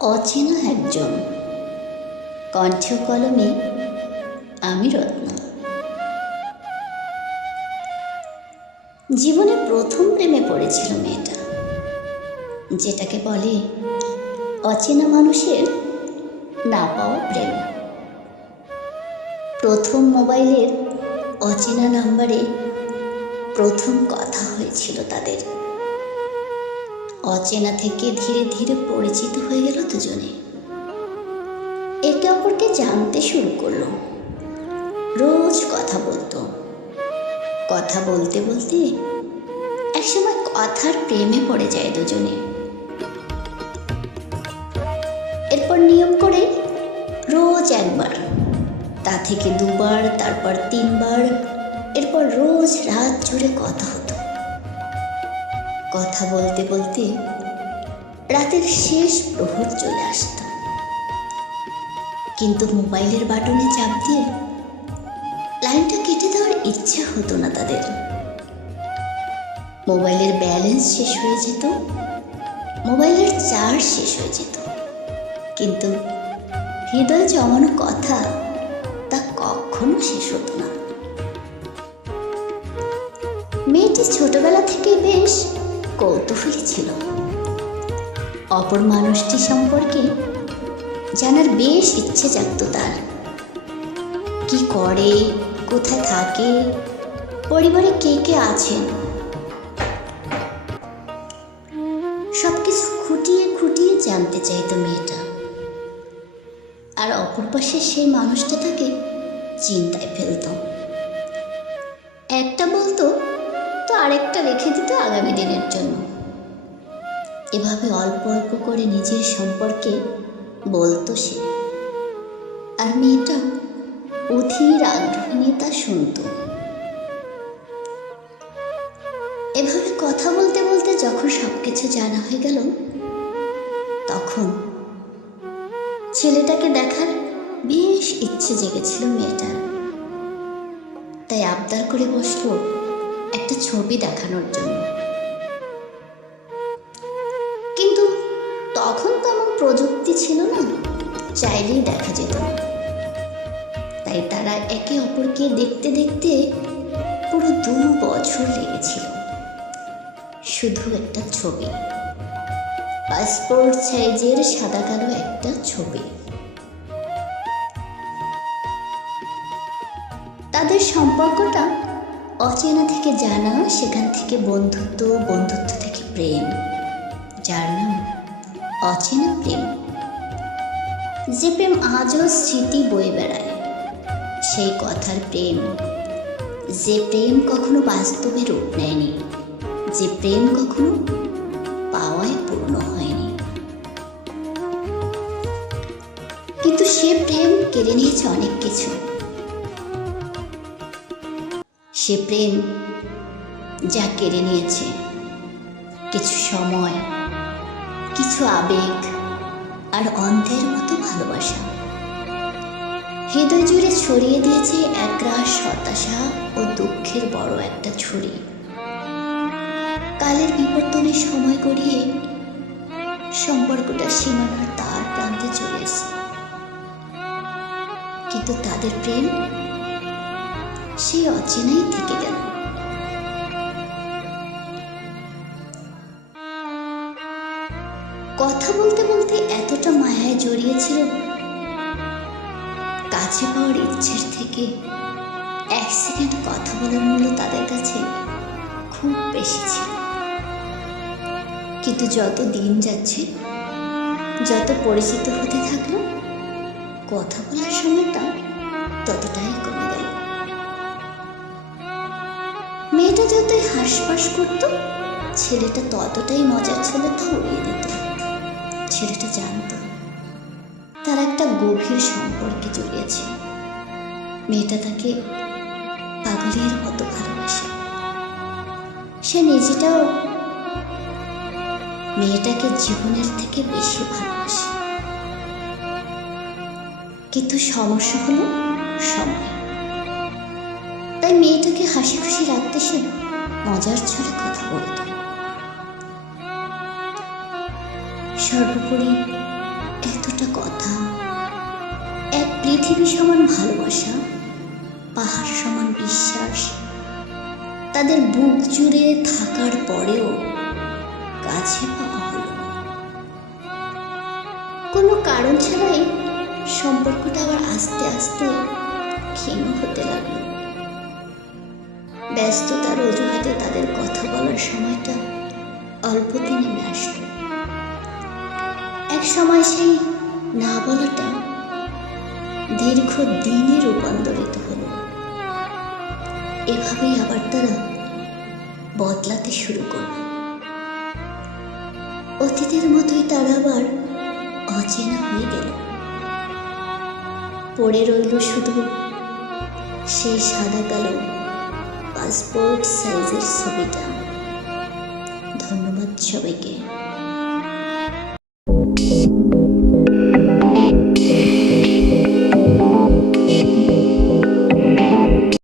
অচেনা একজন। কণ্ঠ কলমে আমি রত্না। জীবনে প্রথম প্রেমে পড়েছিল মেয়েটা, যেটাকে বলে অচেনা মানুষের না পাওয়া প্রেম। প্রথম মোবাইলের অচেনা নাম্বারে প্রথম কথা হয়েছিল তাদের। অচেনা থেকে ধীরে ধীরে পরিচিত হয়ে গেল দুজনে। একে অপরকে জানতে শুরু করল। রোজ কথা বলতো। কথা বলতে বলতে একসময় কথার প্রেমে পড়ে যায় দুজনে। এরপর নিয়ম করে রোজ একবার, তা থেকে দুবার, তারপর তিনবার, এরপর রোজ রাত জুড়ে কথা হতো। কথা বলতে বলতে রাতের শেষ প্রহর চলে আসত। কিন্তু মোবাইলের বাটনে চাপ দিয়ে লাইনটা কেটে দেওয়ার ইচ্ছা হতো না তাদের। মোবাইলের ব্যালেন্স শেষ হয়ে যেত, মোবাইলের চার্জ শেষ হয়ে যেত। কিন্তু হৃদয় জমানো কথা তা কখনো শেষ হতো না। মেয়েটি ছোটবেলা থেকে বেশ কৌতূহলী ছিল। অপর মানুষটি সম্পর্কে জানার বেশ ইচ্ছে জাগত তার। কি করে, কোথায় থাকে, পরিবারে কে কে আছেন? সবকিছু খুঁটিয়ে খুঁটিয়ে জানতে চাইতো মেয়েটা। আর অপর পাশে সেই মানুষটা তাকে চিন্তায় ফেলত। আগামী দিনের জন্য। এভাবে অল্প অল্প করে নিজের সম্পর্কে বলতো সে। আর মেয়েটা অধীর আগ্রহ নিয়ে তা শুনত। এভাবে কথা বলতে বলতে যখন সব কিছু জানা হয়ে গেল, তখন ছেলেটাকে দেখার বেশ ইচ্ছে জেগেছিল মেয়েটার। তাই আবদার করে বসল একটা ছবি দেখানোর জন্য। ছিল না? চাইলেই দেখা যেত। তাই তারা একে অপরকে দেখতে দেখতে পুরো দু বছর লেগেছিল। শুধু একটা ছবি। পাসপোর্ট সাইজের সাদা কালো একটা ছবি। তাদের সম্পর্কটা অচেনা থেকে জানা, সেখান থেকে বন্ধুত্ব বন্ধুত্ব থেকে প্রেম। যার নাম অচেনা প্রেম। যে প্রেম আজও স্মৃতি বয়ে বেড়ায়, সেই কথার প্রেম। যে প্রেম কখনো বাস্তবে রূপ নেয়নি, যে প্রেম কখনো পাওয়ায় পূর্ণ হয়নি। কিন্তু সে প্রেম কেড়ে নিয়েছে অনেক কিছু। সে প্রেম যা কেড়ে নিয়েছে, কিছু সময়, কিছু আবেগ আর অন্ধের মতো ভালোবাসা। হৃদয় জুড়ে ছড়িয়ে দিয়েছে একরাশ হতাশা ও দুঃখের বড় একটা ছুরি। কালের বিবর্তনের সময় গড়িয়ে সম্পর্কটা সীমানার তার প্রান্তে চলে এসে কিন্তু তাদের প্রেম সেই অচেনাই থেকে গেল। কথা বলতে বলতে এতটা মায়ায় জড়িয়েছিল কাছে পাওয়ার ইচ্ছের থেকে এক সেকেন্ড কথা বলার মূল্য তাদের কাছে খুব বেশি ছিল। কিন্তু যত দিন যাচ্ছে, যত পরিচিত হতে থাকল, কথা বলার সময়টা ততটাই কমে গেল। মেয়েটা যতই হাসপাস করতো, ছেলেটা ততটাই মজার ছেলে তা উড়িয়ে দিত। ছেলেটা জানতো, তার একটা গভীর সম্পর্কে জড়িয়েছে। মেয়েটা তাকে পাগলের মতো ভালোবাসে। সে নিজেটাও মেয়েটাকে জীবনের থেকে বেশি ভালোবাসে। কিন্তু সমস্যা হলো সময়। তাই মেয়েটাকে হাসি খুশি রাখতে সে মজার ছলে কথা বলত। সর্বোপরি এতটা কথা। এক পৃথিবী সমান ভালোবাসা, পাহাড় সমান বিশ্বাস, তাদের বুক জুড়ে থাকার পরেও কাছে পাওয়া হলো কোনো কারণ ছাড়াই সম্পর্কটা আবার আস্তে আস্তে ক্ষীণ হতে লাগল। ব্যস্ততার অজুহাতে তাদের কথা বলার সময়টা অল্পতে নেমে আসলো এক সময় সেই না বলাটা দীর্ঘ দিনে রূপান্তরিত হলো। এভাবেই আবার তারা বদলাতে শুরু করল। অতীতের মতোই তারা আবার অচেনা হয়ে গেল। পড়ে রইল শুধু সেই সাদা কালো পাসপোর্ট সাইজের ছবিটা। ধন্যবাদ সবাইকে।